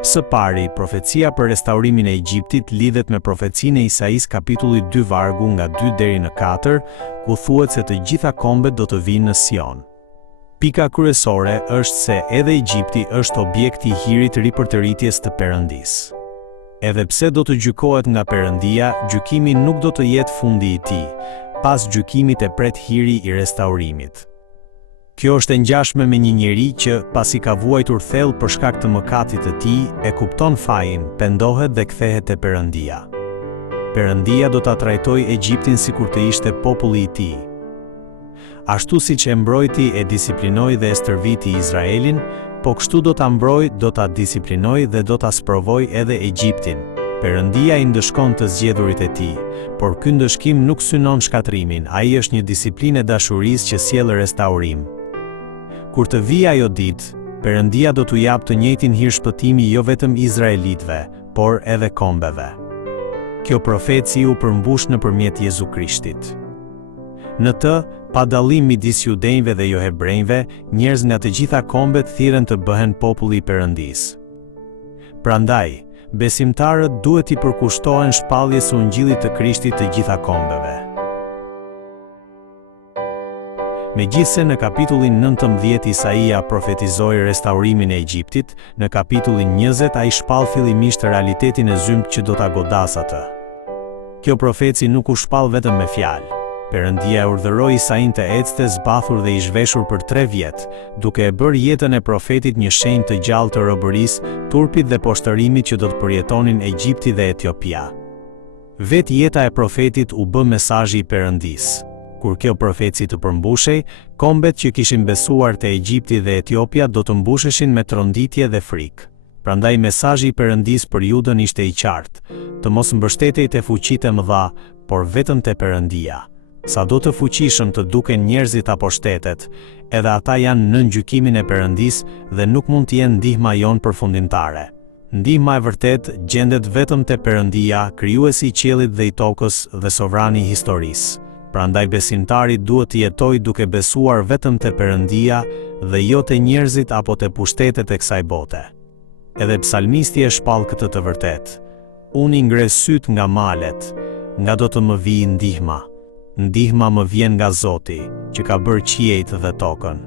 Së pari, profecia për restaurimin e Egjiptit lidhet me profecinë e Isaias kapitulli 2 vargu nga 2 deri në 4, ku thuhet se të gjitha kombet do të vinë në Sion. Pika kryesore është se edhe Egjipti është objekti i hirit ripërtëritjes të Perëndisë. Edhe pse do të gjykohet nga Perëndia, gjykimi nuk do të jetë fundi i tij, pas gjykimit e pret hiri i restaurimit. Kjo është e ngjashme me një njeri që, pasi ka vuajtur thellë për shkak të mëkatit të tij, e kupton fajin, pendohet dhe kthehet te Perëndia. Perëndia do ta trajtojë Egjiptin sikur të ishte populli i tij. Ashtu siç e mbrojti e disiplinoi dhe e stërviti Izraelin, po kështu do ta mbrojë, do ta disiplinoi dhe do ta sprovojë edhe Egjiptin. Perëndia i ndëshkon të zgjedhurit e tij, por ky ndëshkim nuk synon shkatrimin, ai është një disiplinë e dashurisë që sjell restaurim. Kur të vijë ajo ditë, Perëndia do t'u japë të njëjtin hir shpëtimi jo vetëm izraelitëve, por edhe kombeve. Kjo profeci u përmbush nëpërmjet Jezu Krishtit. Në të, pa dallim midis judenjve dhe jo hebrejve, njerëz nga të gjitha kombet thirren të bëhen populli i Perëndisë. Prandaj, besimtarët duhet i përkushtohen shpalljes së Ungjillit të Krishtit të gjitha kombeve. Megjithse në kapitullin 19 Isaia profetizoi restaurimin e Egjiptit, në kapitullin 20 ai shpall fillimisht realitetin e zymt që do ta godas atë. Kjo profeci nuk u shpall vetëm me fjalë. Perëndia urdhëroi Isain të ecte zbathur dhe i zhveshur për 3 vjet, duke e bërë jetën e profetit një shenjë të gjallë të robërisë, turpit dhe poshtërimit që do të përjetonin Egjipti dhe Etiopia. Vetë jeta e profetit u bë mesazhi i Perëndisë. Kur kjo profeci të përmbushej, kombet që kishin besuar te Egjipti dhe Etiopia do të mbusheshin me tronditje dhe frikë. Prandaj mesazhi i Perëndisë për Judën ishte i qartë, të mos mbështetej te fuqitë e mëdha, por vetëm te Perëndia. Sado të fuqishëm të duken njerëzit apo shtetet, edhe ata janë nën gjykimin e Perëndisë dhe nuk mund të jenë ndihma jonë përfundimtare. Ndihma e vërtet gjendet vetëm te Perëndia, krijuesi i qiellit dhe i tokës dhe sovrani i historisë. Prandaj besimtari duhet të jetojë duke besuar vetëm te Perëndia dhe jo te njerëzit apo te pushtetet e kësaj bote. Edhe psalmisti e shpall këtë të vërtetë. Unë i ngre syt nga malet, nga do të më vijë ndihma. Ndihma më vjen nga Zoti, që ka bërë qiejt dhe tokën.